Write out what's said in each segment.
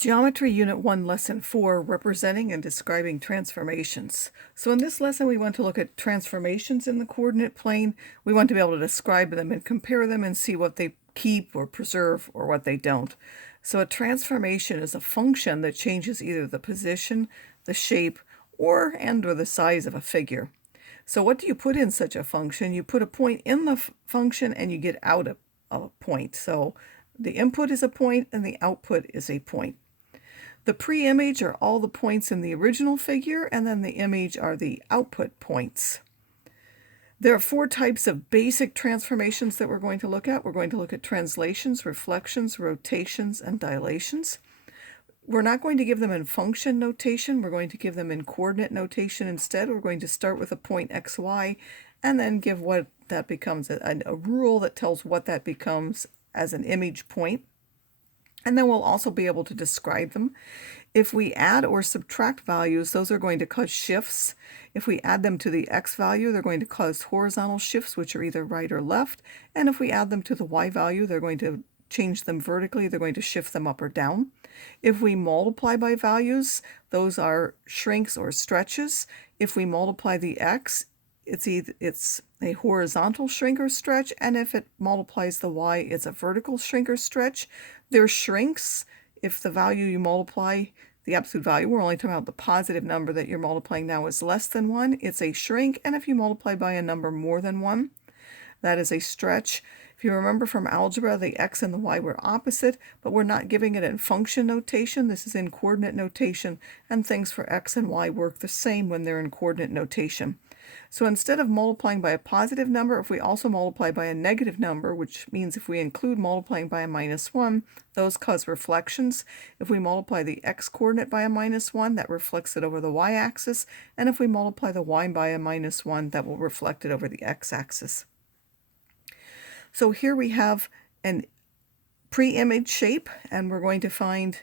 Geometry Unit 1, Lesson 4, Representing and Describing Transformations. So in this lesson, we want to look at transformations in the coordinate plane. We want to be able to describe them and compare them and see what they keep or preserve or what they don't. So a transformation is a function that changes either the position, the shape, or the size of a figure. So what do you put in such a function? You put a point in the function and you get out a point. So the input is a point and the output is a point. The preimage are all the points in the original figure, and then the image are the output points. There are four types of basic transformations that we're going to look at. We're going to look at translations, reflections, rotations, and dilations. We're not going to give them in function notation. We're going to give them in coordinate notation instead. We're going to start with a point xy and then give what that becomes, a rule that tells what that becomes as an image point. And then we'll also be able to describe them. If we add or subtract values, those are going to cause shifts. If we add them to the x value, they're going to cause horizontal shifts, which are either right or left. And if we add them to the y value, they're going to change them vertically. They're going to shift them up or down. If we multiply by values, those are shrinks or stretches. If we multiply the x, it's a horizontal shrink or stretch, and if it multiplies the y, it's a vertical shrink or stretch. They're shrinks if the value you multiply, the absolute value, we're only talking about the positive number that you're multiplying now, is less than 1, it's a shrink, and if you multiply by a number more than 1, that is a stretch. If you remember from algebra, the x and the y were opposite, but we're not giving it in function notation. This is in coordinate notation, and things for x and y work the same when they're in coordinate notation. So instead of multiplying by a positive number, if we also multiply by a negative number, which means if we include multiplying by a -1, those cause reflections. If we multiply the x-coordinate by a -1, that reflects it over the y-axis, and if we multiply the y by a -1, that will reflect it over the x-axis. So here we have an pre-image shape, and we're going to find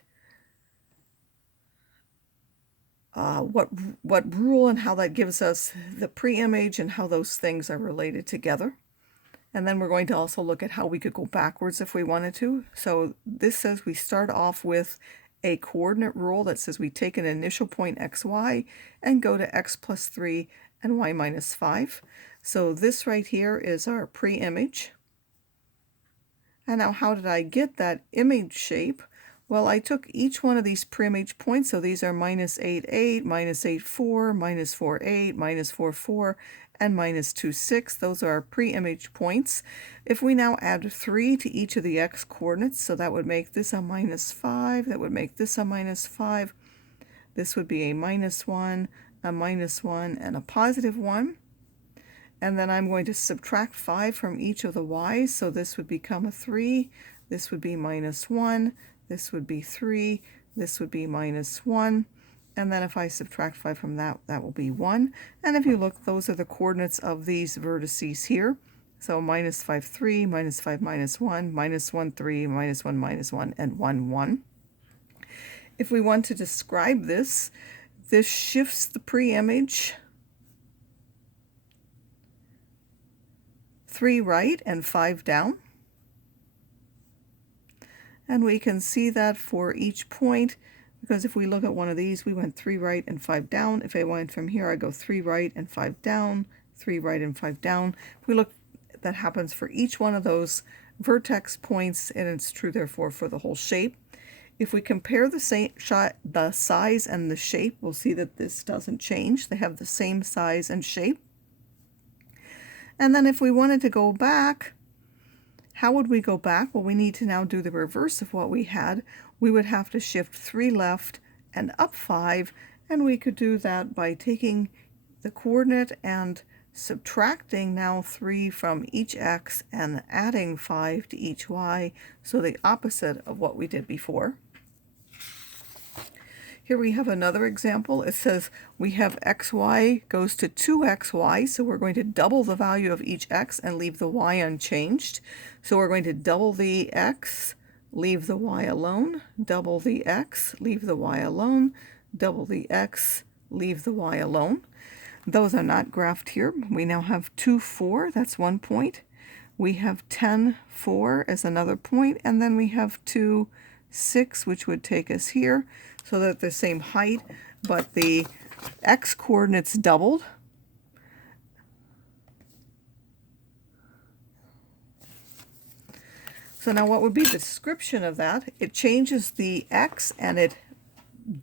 what rule and how that gives us the pre-image and how those things are related together. And then we're going to also look at how we could go backwards if we wanted to. So this says we start off with a coordinate rule that says we take an initial point xy and go to x plus 3 and y minus 5. So this right here is our pre-image. And now how did I get that image shape? Well, I took each one of these preimage points, so these are -8, 8, -8, 4, -4, 8, -4, 4, and -2, 6. Those are our preimage points. If we now add 3 to each of the x-coordinates, so that would make this a -5, that would make this a -5, this would be a -1, a -1, and a +1. And then I'm going to subtract 5 from each of the y's, so this would become a 3, this would be -1, this would be 3, this would be -1, and then if I subtract 5 from that, that will be 1. And if you look, those are the coordinates of these vertices here. So -5, 3, -5, -1, -1, 3, -1, -1, and 1, 1. If we want to describe this, this shifts the pre-image 3 right and 5 down. And we can see that for each point, because if we look at one of these, we went 3 right and 5 down. If I went from here, I go 3 right and 5 down, 3 right and 5 down. If we look, that happens for each one of those vertex points, and it's true, therefore, for the whole shape. If we compare the size and the shape, we'll see that this doesn't change. They have the same size and shape. And then if we wanted to go back, how would we go back? Well, we need to now do the reverse of what we had. We would have to shift 3 left and up 5, and we could do that by taking the coordinate and subtracting now 3 from each x and adding 5 to each y, so the opposite of what we did before. Here we have another example. It says we have xy goes to 2xy, so we're going to double the value of each x and leave the y unchanged. So we're going to double the x, leave the y alone, double the x, leave the y alone, double the x, leave the y alone. Those are not graphed here. We now have 2, 4, that's one point. We have 10, 4 as another point, and then we have 2, 6, which would take us here, so that they're the same height, but the x coordinates doubled. So now what would be the description of that? It changes the x and it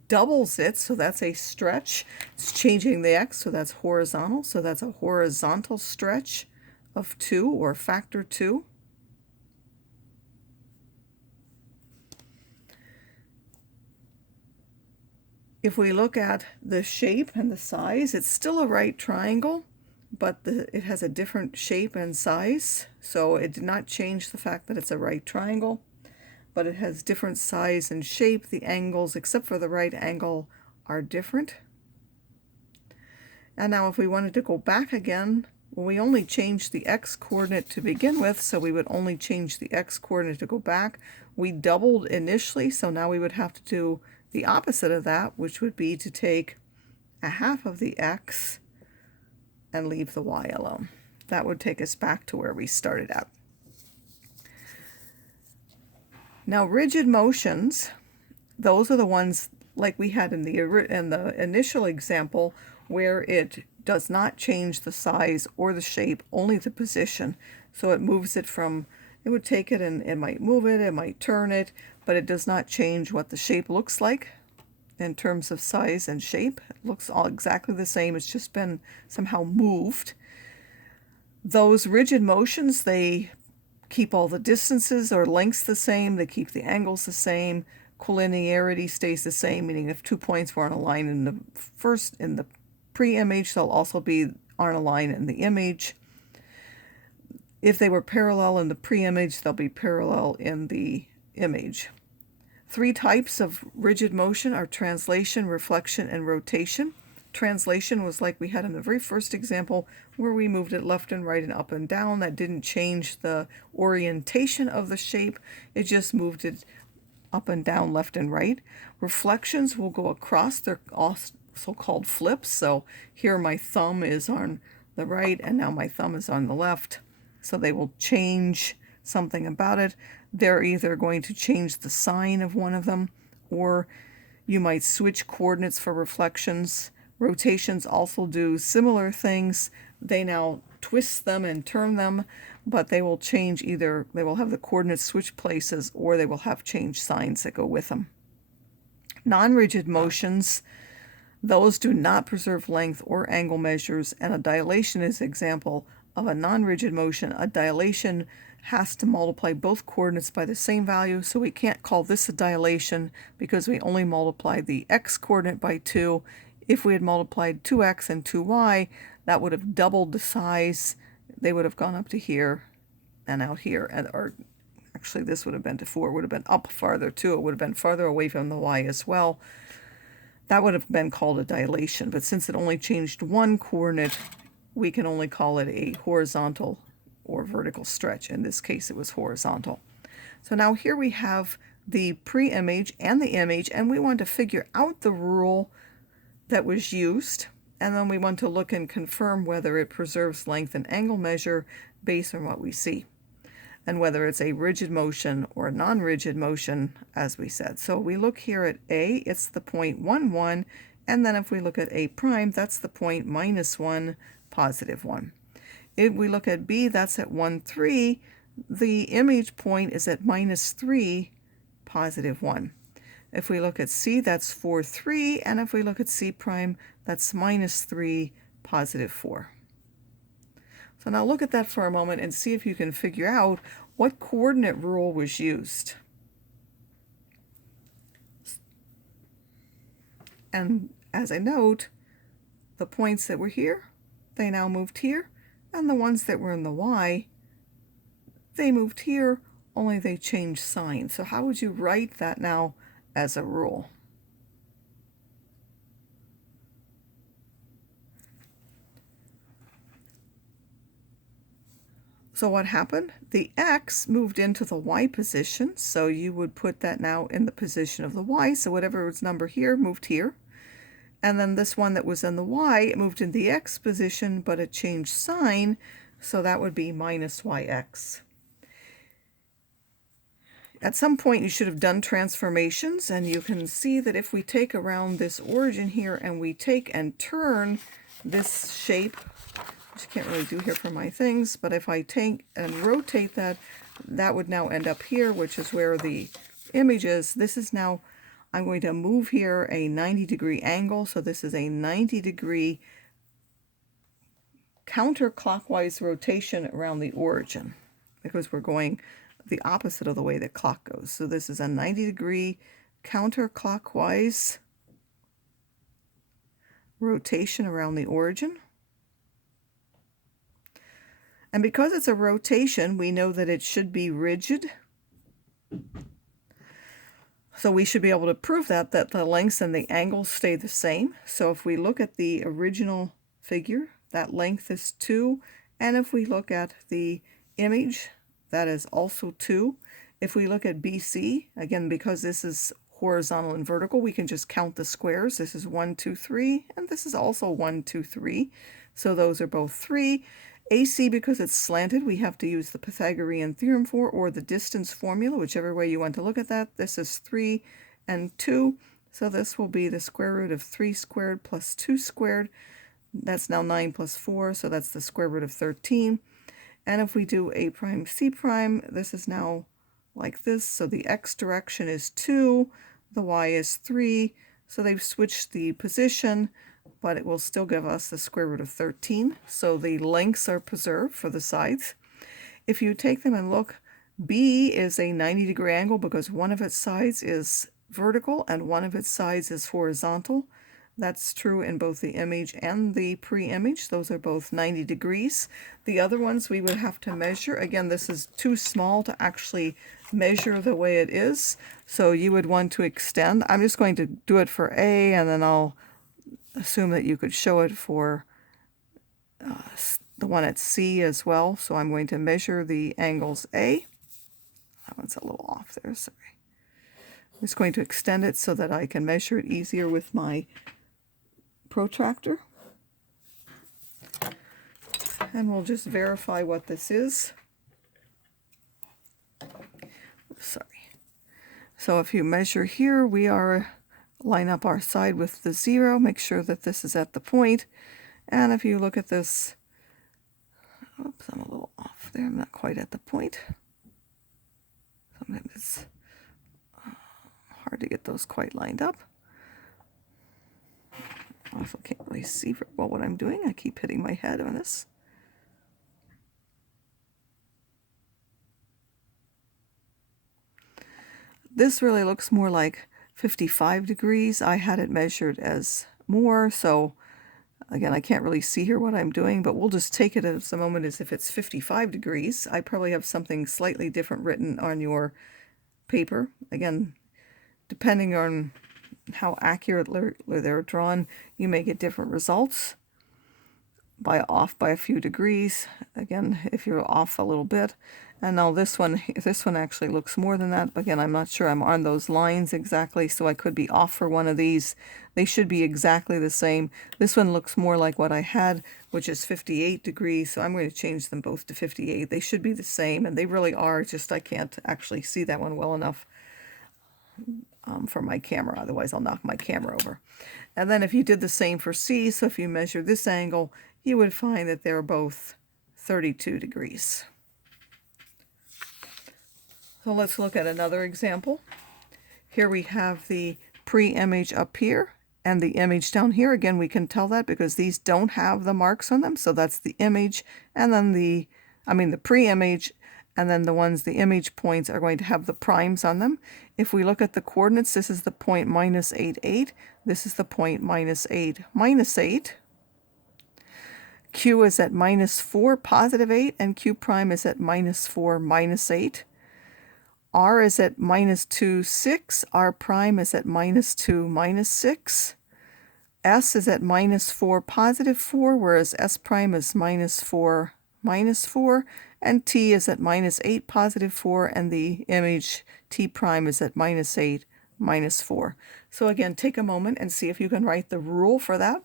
doubles it, so that's a stretch. It's changing the x, so that's horizontal. So that's a horizontal stretch of 2, or factor 2. If we look at the shape and the size, it's still a right triangle, but it has a different shape and size. So it did not change the fact that it's a right triangle, but it has different size and shape. The angles, except for the right angle, are different. And now if we wanted to go back again, well, we only changed the x coordinate to begin with, so we would only change the x coordinate to go back. We doubled initially, so now we would have to do the opposite of that, which would be to take a half of the x and leave the y alone. That would take us back to where we started at. Now, rigid motions, those are the ones like we had in the initial example, where it does not change the size or the shape, only the position. So it moves it from, it would take it and it might move it, it might turn it, but it does not change what the shape looks like in terms of size and shape. It looks all exactly the same. It's just been somehow moved. Those rigid motions, they keep all the distances or lengths the same. They keep the angles the same. Collinearity stays the same, meaning if 2 points were on a line in the pre-image, they'll also be on a line in the image. If they were parallel in the pre-image, they'll be parallel in the image. 3 types of rigid motion are translation, reflection, and rotation. Translation was like we had in the very first example, where we moved it left and right and up and down. That didn't change the orientation of the shape. It just moved it up and down, left and right. Reflections will go across. They're so-called flips. So here my thumb is on the right and now my thumb is on the left. So they will change something about it. They're either going to change the sign of one of them, or you might switch coordinates for reflections. Rotations also do similar things. They now twist them and turn them, but they will change, either they will have the coordinates switch places or they will have changed signs that go with them. Non-rigid motions, those do not preserve length or angle measures, and a dilation is an example of a non-rigid motion. A dilation has to multiply both coordinates by the same value, so we can't call this a dilation because we only multiplied the x coordinate by 2. If we had multiplied 2x and 2y, that would have doubled the size. They would have gone up to here and out here, or actually this would have been to 4, would have been up farther too. It would have been farther away from the y as well. That would have been called a dilation, but since it only changed one coordinate, we can only call it a horizontal or vertical stretch. In this case, it was horizontal. So now here we have the pre-image and the image, and we want to figure out the rule that was used, and then we want to look and confirm whether it preserves length and angle measure based on what we see, and whether it's a rigid motion or a non-rigid motion, as we said. So we look here at A, it's the point 1, 1, and then if we look at A prime, that's the point -1, +1. If we look at B, that's at 1, 3. The image point is at -3, +1. If we look at C, that's 4, 3, and if we look at C prime, that's -3, +4. So now look at that for a moment and see if you can figure out what coordinate rule was used. And as I note, the points that were here, they now moved here, and the ones that were in the Y, they moved here, only they changed sign. So how would you write that now as a rule? So what happened? The X moved into the Y position, so you would put that now in the position of the Y, so whatever was number here moved here. And then this one that was in the Y, it moved in the X position, but it changed sign, so that would be -YX. at some point you should have done transformations, and you can see that if we take around this origin here and we take and turn this shape, which I can't really do here for my things, but if I take and rotate that, that would now end up here, which is where the image is. This is now, I'm going to move here a 90-degree angle, so this is a 90-degree counterclockwise rotation around the origin, because we're going the opposite of the way the clock goes. So this is a 90-degree counterclockwise rotation around the origin. And because it's a rotation, we know that it should be rigid. So we should be able to prove that the lengths and the angles stay the same. So if we look at the original figure, that length is 2. And if we look at the image, that is also 2. If we look at BC, again, because this is horizontal and vertical, we can just count the squares. This is 1, 2, 3, and this is also 1, 2, 3. So those are both 3. AC, because it's slanted, we have to use the Pythagorean theorem for, or the distance formula, whichever way you want to look at that. This is 3 and 2. So this will be the square root of 3 squared plus 2 squared. That's now 9 plus 4, so that's the square root of 13. And if we do A prime, C prime, this is now like this. So the X direction is 2, the Y is 3. So they've switched the position, but it will still give us the square root of 13. So the lengths are preserved for the sides. If you take them and look, B is a 90-degree angle because one of its sides is vertical and one of its sides is horizontal. That's true in both the image and the pre-image. Those are both 90 degrees. The other ones we would have to measure. Again, this is too small to actually measure the way it is, so you would want to extend. I'm just going to do it for A, and then I'll assume that you could show it for the one at C as well. So I'm going to measure the angles A. That one's a little off there, sorry. I'm just going to extend it so that I can measure it easier with my protractor. And we'll just verify what this is. Oops, sorry. So if you measure here, we are line up our side with the 0, make sure that this is at the point. And if you look at this, oops, I'm a little off there, I'm not quite at the point. Sometimes it's hard to get those quite lined up. I also can't really see very well what I'm doing. I keep hitting my head on this. This really looks more like 55 degrees. I had it measured as more, so again, I can't really see here what I'm doing, but we'll just take it at the moment as if it's 55 degrees. I probably have something slightly different written on your paper. Again, depending on how accurately they're drawn, you may get different results off by a few degrees. Again, if you're off a little bit. And now this one actually looks more than that. But again, I'm not sure I'm on those lines exactly, so I could be off for one of these. They should be exactly the same. This one looks more like what I had, which is 58 degrees, so I'm going to change them both to 58. They should be the same, and they really are, just I can't actually see that one well enough for my camera, otherwise I'll knock my camera over. And then if you did the same for C, so if you measure this angle, you would find that they're both 32 degrees. So let's look at another example. Here we have the pre-image up here and the image down here. Again, we can tell that because these don't have the marks on them. So that's the image, and then the pre-image, and then the image points are going to have the primes on them. If we look at the coordinates, this is the point -8, 8. This is the point -8, -8. Q is at -4, +8, and Q prime is at -4, -8. R is at -2, 6. R prime is at -2, -6. S is at -4, +4, whereas S prime is -4, -4. And T is at -8, +4, and the image T prime is at -8, -4. So again, take a moment and see if you can write the rule for that.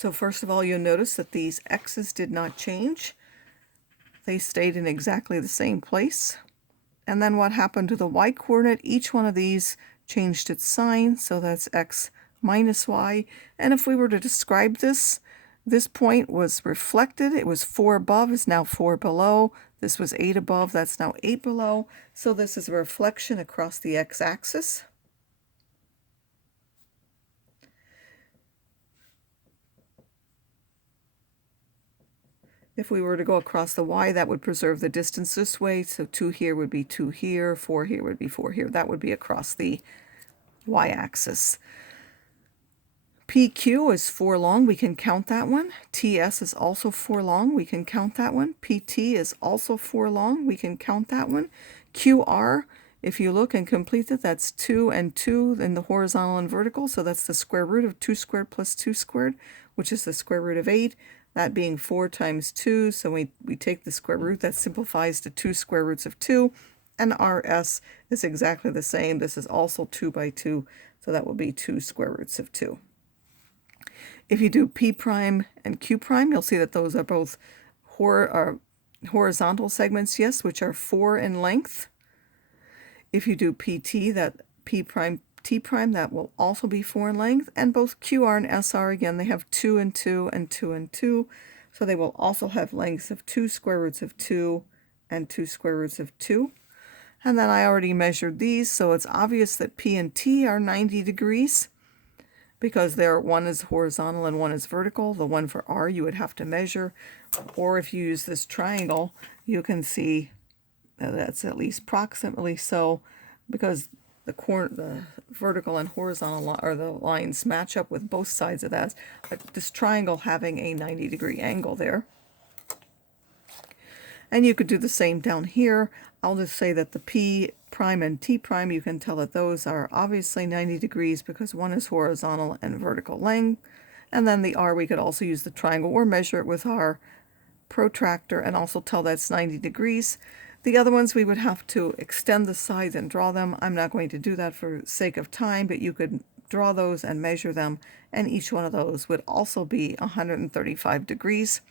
So first of all, you'll notice that these x's did not change. They stayed in exactly the same place. And then what happened to the y-coordinate? Each one of these changed its sign, so that's x minus y. And if we were to describe this, this point was reflected. It was 4 above, is now 4 below. This was 8 above, that's now 8 below. So this is a reflection across the x-axis. If we were to go across the y, that would preserve the distance this way. So 2 here would be 2 here, 4 here would be 4 here. That would be across the y-axis. PQ is 4 long, we can count that one. TS is also 4 long, we can count that one. PT is also 4 long, we can count that one. QR, if you look and complete it, that's 2 and 2 in the horizontal and vertical, so that's the square root of 2 squared plus 2 squared, which is the square root of 8. That being 4 times 2, so we take the square root, that simplifies to 2 square roots of 2, and RS is exactly the same. This is also 2 by 2, so that will be 2 square roots of 2. If you do P prime and Q prime, you'll see that those are both horizontal segments, yes, which are 4 in length. If you do PT, that P prime, T prime, that will also be 4 in length. And both QR and SR, again, they have 2 and 2 and 2 and 2. So they will also have lengths of 2 square roots of 2 and 2 square roots of 2. And then I already measured these, so it's obvious that P and T are 90 degrees. Because one is horizontal and one is vertical. The one for R you would have to measure, or if you use this triangle, you can see that that's at least approximately so, because the vertical and horizontal or the lines match up with both sides of that. This triangle having a 90-degree angle there. And you could do the same down here. I'll just say that the P prime and T prime, you can tell that those are obviously 90 degrees because one is horizontal and vertical length. And then the R, we could also use the triangle or measure it with our protractor and also tell that's 90 degrees. The other ones we would have to extend the sides and draw them. I'm not going to do that for sake of time, but you could draw those and measure them, and each one of those would also be 135 degrees.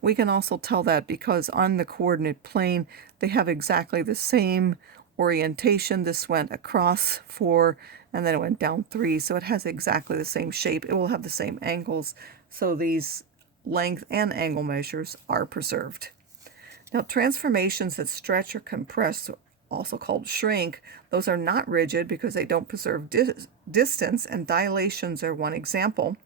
We can also tell that because on the coordinate plane, they have exactly the same orientation. This went across 4, and then it went down 3, so it has exactly the same shape. It will have the same angles, so these length and angle measures are preserved. Now, transformations that stretch or compress, also called shrink, those are not rigid because they don't preserve distance, and dilations are one example.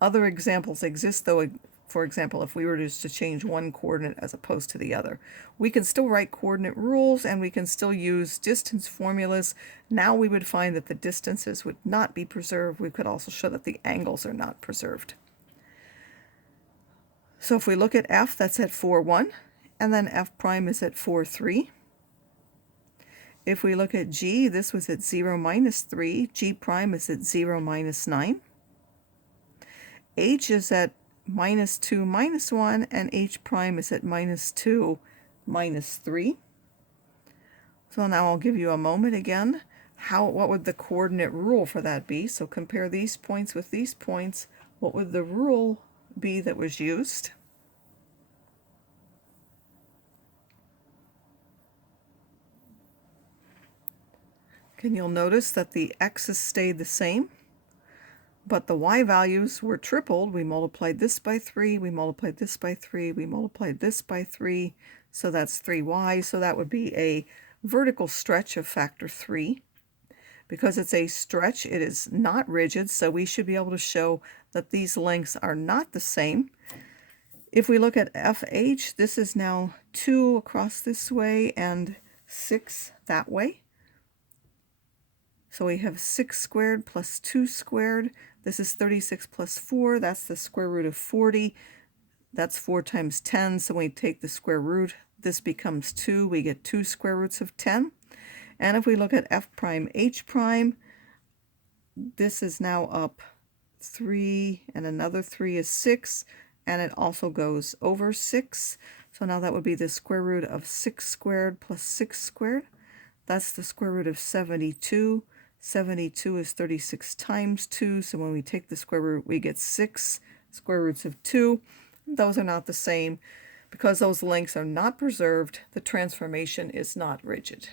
Other examples exist, though. For example, if we were just to change one coordinate as opposed to the other. We can still write coordinate rules and we can still use distance formulas. Now we would find that the distances would not be preserved. We could also show that the angles are not preserved. So if we look at F, that's at 4, 1, and then F prime is at 4, 3. If we look at G, this was at 0, minus 3. G prime is at 0, minus 9. H is at minus 2, minus 1, and H prime is at minus 2, minus 3. So now I'll give you a moment again. What would the coordinate rule for that be? So compare these points with these points. What would the rule be that was used? And you'll notice that the x's stayed the same, but the y values were tripled. We multiplied this by 3, we multiplied this by 3, we multiplied this by 3, so that's 3y. So that would be a vertical stretch of factor 3. Because it's a stretch, it is not rigid, so we should be able to show that these lengths are not the same. If we look at FH, this is now 2 across this way and 6 that way. So we have 6 squared plus 2 squared. This is 36 plus 4. That's the square root of 40. That's 4 times 10. So when we take the square root, this becomes 2. We get 2 square roots of 10. And if we look at F prime, H prime, this is now up 3, and another 3 is 6, and it also goes over 6. So now that would be the square root of 6 squared plus 6 squared. That's the square root of 72. 72 is 36 times 2, so when we take the square root, we get 6 square roots of 2. Those are not the same. Because those lengths are not preserved, the transformation is not rigid.